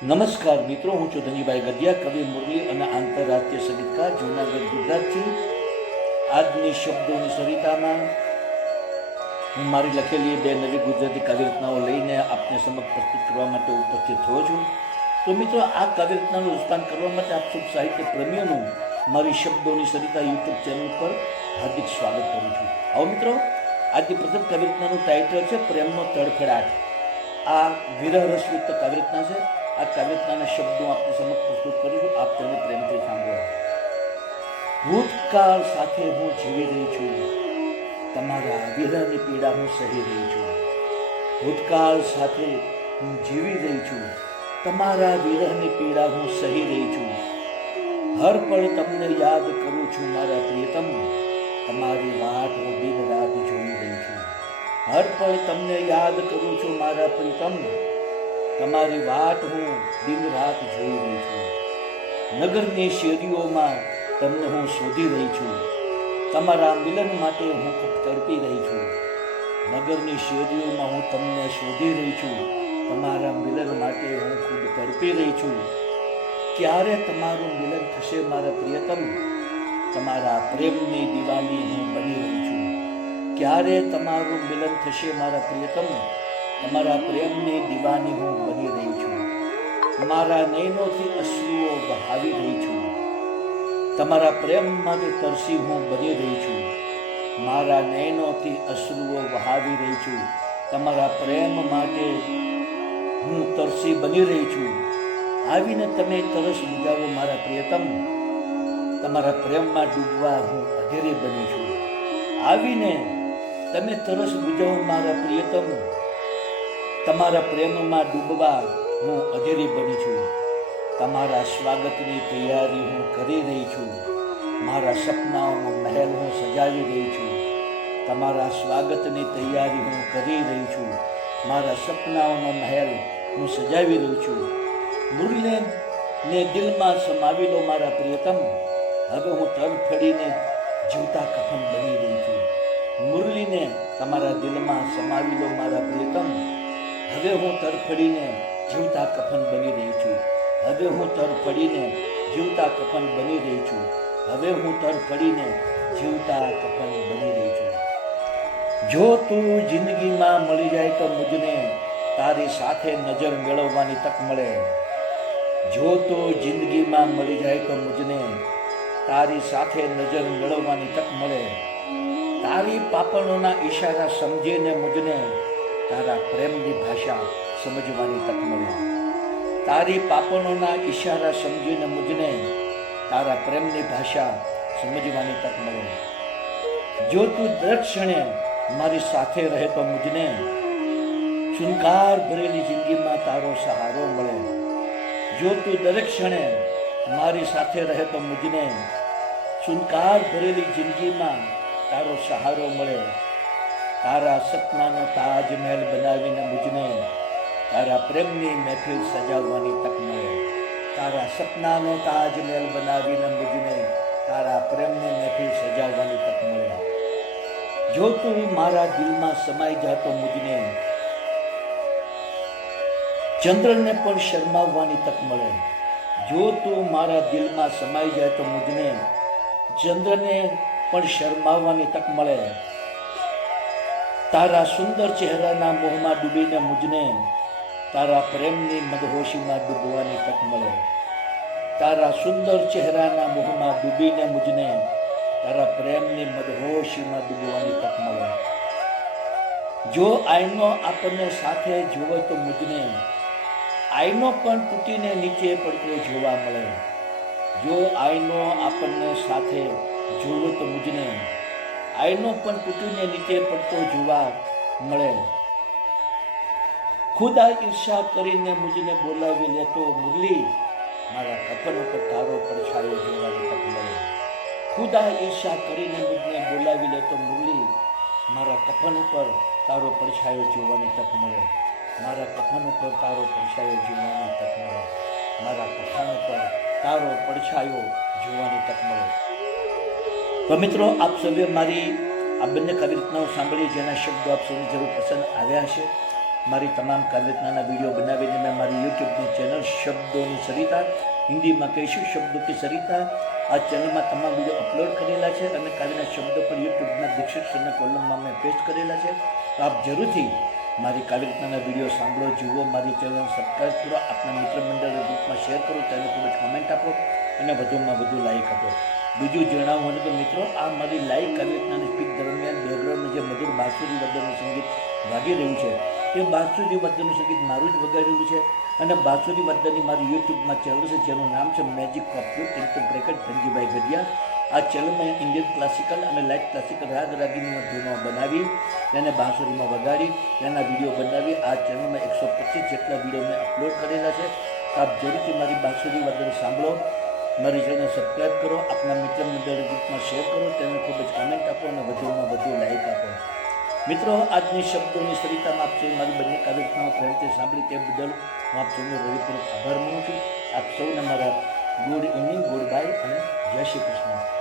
નમસ્કાર મિત્રો, હું છું ધનજીભાઈ ગઢિયા, કવિ મુરલી અને આંતરરાષ્ટ્રીય સંગીતકાર, જૂનાગઢ, ગુજરાતથી. આજની શબ્દોની સરિતામાં હું મારી લખેલી બે નવી ગુજરાતી કાવ્યરચનાઓ લઈને આપને સમક્ષ પ્રસ્તુત કરવા માટે ઉપસ્થિત થયો છું. તો મિત્રો, આ કાવ્યરચનાનું રસપાન કરવા માટે આપ શુભ સાહિત્ય પ્રેમીઓનું મારી શબ્દોની સરિતા યુટ્યુબ ચેનલ પર હાર્દિક સ્વાગત કરું છું. આવો મિત્રો, આજની પ્રથમ કાવ્યરચનાનું ટાઇટલ છે પ્રેમનો તડફડાટ. આ વિરહ રસયુક્ત કાવ્યરચના છે. આ કાવ્યરચનાના શબ્દો આપની સમક્ષ પ્રસ્તુત કરીશું. આપ તેને પ્રેમથી સાંભળો. ભૂતકાળ સાથે હું જીવી રહી છું, તમારા વિરહની પીડા હું સહી રહી છું. ભૂતકાળ સાથે હું જીવી રહી છું, તમારા વિરહની પીડા હું સહી રહી છું. હર પળ તમને યાદ કરું છું મારા પ્રિયતમ, તમારી વાટ હું દિન રાત જોઈ રહી છું. હર પળ તમને યાદ કરું છું મારા પ્રિયતમ, તમારી વાટ હું દિન રાત જોઈ રહી છું. નગરની શેરીઓમાં તમને હું શોધી રહી છું, તમારા મિલન માટે હું ખૂબ તડપી રહી છું. નગરની શેરીઓમાં હું તમને શોધી રહી છું, તમારા મિલન માટે હું ખૂબ તડપી રહી છું. ક્યારે તમારું મિલન થશે મારા પ્રિયતમ, તમારા પ્રેમની દીવાની હું બની રહી છું. ક્યારે તમારું મિલન થશે મારા પ્રિયતમ, તમારા પ્રેમની દીવાની હું બની રહી છું. મારા નયનોથી અશ્રુઓ વહાવી રહી છું, તમારા પ્રેમ માટે તરસી હું બની રહી છું. મારા નયનોથી અશ્રુઓ વહાવી રહી છું, તમારા પ્રેમ માટે હું તરસી બની રહી છું. આવીને તમે તરસ બુજાવો મારા પ્રિયતમ, તમારા પ્રેમમાં ડૂબવા હું અધેરી બની છું. આવીને તમે તરસ બુજાવો મારા પ્રિયતમ, તમારા પ્રેમમાં ડૂબવા હું અધેરી બની છું. તમારા સ્વાગતની તૈયારી હું કરી રહી છું, મારા સપનાઓનો મહેલ હું સજાવી રહી છું. તમારા સ્વાગતની તૈયારી હું કરી રહી છું, મારા સપનાઓનો મહેલ હું સજાવી રહી છું. મુરલીને દિલમાં સમાવી લો મારા પ્રિયતમ, હવે હું તડફડીને જીવતા કફન બની રહી છું. મુરલીને તમારા દિલમાં સમાવી લો મારા પ્રિયતમ, હવે હું તડફડીને જીવતા કફન બની રહી છું. હવે હું તડફડીને જીવતા કફન બની રહી છું. હવે હું તડફડીને જીવતા કફન બની રહી છું. જો તું જિંદગીમાં મળી જાય તો મુજને તારી સાથે નજર મેળવવાની તક મળે. જો તું જિંદગીમાં મળી જાય તો મુજને તારી સાથે નજર મેળવવાની તક મળે. તારી પાપણોના ઈશારા સમજીને મુજને તારા પ્રેમની ભાષા સમજવાની તક મળે. તારી પાપણોના ઈશારા સમજીને મુજને તારા પ્રેમની ભાષા સમજવાની તક મળે. જો તું દરેક ક્ષણે મારી સાથે રહે તો મુજને શુનકાર ભરેલી જિંદગીમાં તારો સહારો મળે. જો તું દરેક ક્ષણે મારી સાથે રહે તો મુજને શુનકાર ભરેલી જિંદગીમાં તારો સહારો મળે. તારા સપનાનો તાજમહેલ બનાવીને મુજને તારા પ્રેમની મહેફિલ સજાવવાની તક મળે. તારા સપનાનો તાજમહેલ બનાવીને મુજને તારા પ્રેમની મહેફિલ સજાવવાની તક મળે. જો તું મારા દિલમાં સમાઈ જાતો મુજને ચંદ્રને પણ શરમાવવાની તક મળે. જો તું મારા દિલમાં સમાઈ જાય તો મુજને ચંદ્રને પણ શરમાવવાની તક મળે. તારા સુંદર ચહેરાના મોહમાં ડૂબીને મુજને તારા પ્રેમની મદહોશીમાં ડૂબવાની તક મળે. તારા સુંદર ચહેરાના મોહમાં ડૂબીને મુજને તારા પ્રેમની મદહોશીમાં ડૂબવાની તક મળે. જો આઈનો આપણને સાથે જોવે તો મુજને આઈનો પણ તૂટીને નીચે પડતો જોવા મળે. જો આઈનો આપણને સાથે જોવે તો મુજને આઈનો પણ તૂટીને નીચે પડતો જોવા મળે. ખુદા ઈર્ષા કરીને મુજને બોલાવી લેતો મુરલી, મારા કફન ઉપર તારો પડછાયો જોવાની તક મળે. ખુદા ઈર્ષા કરીને મુજને બોલાવી લેતો મુરલી, મારા કફન ઉપર તારો પડછાયો જોવાની તક મળે. મારા કફન ઉપર તારો પડછાયો જોવાની તક મળે. મારા કફન ઉપર તારો પડછાયો જોવાની તક મળે. તો મિત્રો, આપ સૌએ મારી આ બંને કાવ્યરચનાઓ સાંભળી, જેના શબ્દો આપ સૌને જરૂર પસંદ આવ્યા હશે. મારી તમામ કાવ્યરચનાના વિડીયો બનાવીને મેં મારી યુટ્યુબની ચેનલ શબ્દોની સરિતા, હિન્દીમાં કહીશું શબ્દો કી સરિતા. આ ચેનલમાં તમામ વિડીયો અપલોડ કરેલા છે અને કાવ્યના શબ્દો પણ યુટ્યુબના ડિસ્ક્રિપ્શનના કોલમમાં મેં પેસ્ટ કરેલા છે. તો આપ જરૂરથી મારી કાવ્ય રચનાના વિડીયો સાંભળો, જુઓ, મારી ચેનલ સબસ્ક્રાઈબ કરો, આપના મિત્ર મંડળ ગ્રુપમાં શેર કરો, તેને ખૂબ જ કમેન્ટ આપો અને વધુમાં વધુ લાઈક આપો. બીજું જણાવવું હતું કે મિત્રો, આ મારી લાઈવ કાવ્ય રચનાની સ્પીચ દરમિયાન બેકગ્રાઉન્ડમાં જે મધુર બાંસુરી વાદ્યનું સંગીત વાગી રહ્યું છે તે બાંસુરી વાદ્યનું સંગીત મારું જ વગાડેલું છે અને બાંસુરી વાદ્યની મારી યુટ્યુબમાં ચેનલ છે જેનું નામ છે magic of youth into bracket Dhanjibhai Gadhiya. આ ચેનલમાં ઇન્ડિયન ક્લાસિકલ અને લાઇટ ક્લાસિકલ રાગ રાગીની ધૂનો બનાવી તેને બાંસુરીમાં વગાડી તેના વિડીયો બનાવી આ ચેનલમાં 125 જેટલા વિડીયો મેં અપલોડ કરેલા છે. આપ જરૂરથી મારી બાંસુરી વાદ્યને સાંભળો, મારી ચેનલ સબસ્ક્રાઈબ કરો, આપના મિત્ર મંડળ ગ્રુપમાં શેર કરો, તેને ખૂબ જ કમેન્ટ આપો અને વધુમાં વધુ લાઈક આપો. મિત્રો, આજની શબ્દોની સરિતામાં આપ સૌ મારી બંને કાવ્યરચનાઓ પ્રેમથી સાંભળી તે બદલ હું આપ સૌનો હૃદયપૂર્વક આભાર માનું છું. આપ સૌને મારા ગુડ ઇવનિંગ, ગુડ બાય અને જય શ્રી કૃષ્ણ.